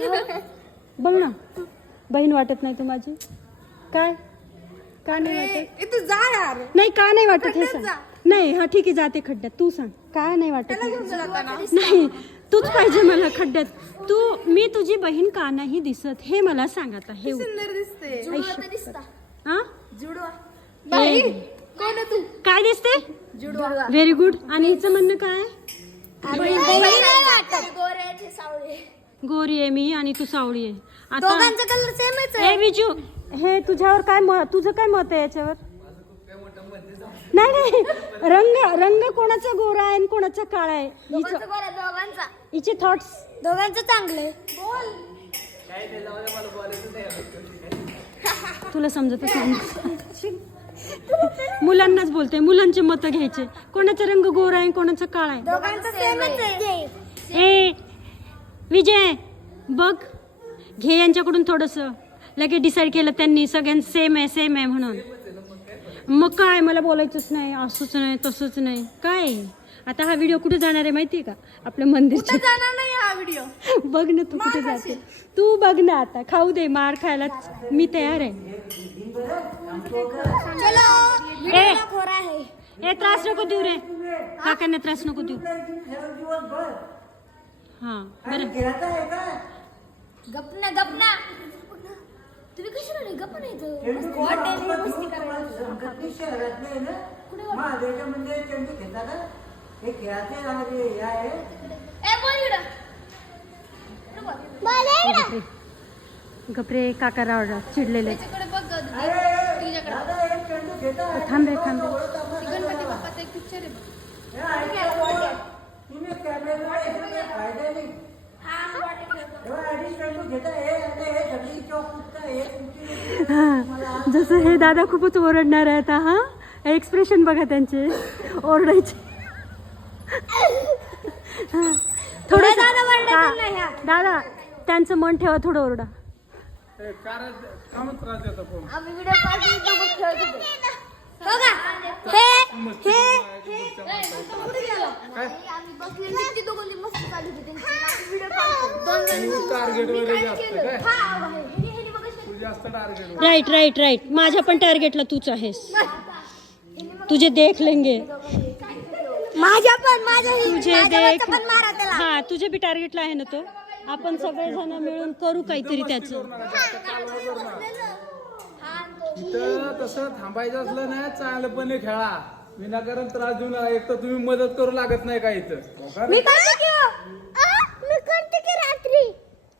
बघ ना, बहीण वाटत नाही तू माझी? काय का नाही वाटत? इथं जा यार. नाही का नाही वाटत हे खड्ड्यात सांग. नाही हा ठीक आहे, जाते खड्ड्यात. तू सांग का नाही वाटत? त्याला घेऊन जाताना. नाही तूच पाहिजे मला खड्ड्यात. मी तुझी बहीण का नाही दिसत हे मला सांग आता. हे सुंदर दिसते. हा? जुडवा. ए, कोण आहे तू? काय दिसते? जुडवा. Very good. आणि हिचं म्हणणं काय? गोरी आहे मी आणि तू सावळी आहे. आता दोघांचा कलर सेमच ए विजू, हे तुझ्यावर काय तुझं काय मत आहे याच्यावर? नाही नाही, रंग कोणाचा गोरा आहे आणि कोणाचा काळा आहे? दोघांचा. हिचे थॉट्स दोघांचं चांगले. बोल. तुला समजतच नाही. मुलांनाच बोलते, मुलांचे मत घ्यायचे. कोणाचा रंग गोरा आहे कोणाचा काळा आहे? दोघांचं सेमच आहे. ए विजय बघ, घे यांच्याकडून थोडस. लगेच डिसाईड केलं त्यांनी सगळ्यांचं सेम आहे म्हणून. मग काय, मला बोलायचंच नाही, असंच नाही तसंच नाही. काय आता हा व्हिडिओ कुठे जाणार आहे माहितीये का? आपल्या मंदिरच्या. जाणार नाही हा व्हिडिओ. बघ ना तू कुठे जाते. तू बघ ना आता. खाऊ दे, मार खायला मी तयार आहे. ए त्रास नको देऊ रे, काकांना त्रास नको देऊ. हा बरं. गपना तुम्ही कशी राहिले? गप्प नाही गपरे, काका रावडा चिडलेले. थांबे गणपती बाप्पाचा एक पिक्चर आहे. जसं हे दादा खूपच ओरडणार आहे आता. हा एक्सप्रेशन बघा त्यांचे ओरडायचे. थोडं दादा त्यांचं मन ठेवा, थोडं ओरडा. आम्ही व्हिडिओ राईट. माझ्या पण टार्गेटला तूच आहेस. तुझे देख लेंगे. तुझे देख. हा तुझे बी टार्गेटला आहे ना तो. आपण सगळेजण मिळून करू काहीतरी त्याचं. इथं तसं थांबायचं असलं ना, चांगलंपणे खेळा. विनाकारण त्रास देऊ नका. एक तर तुम्ही मदत करू लागत नाही का इथं?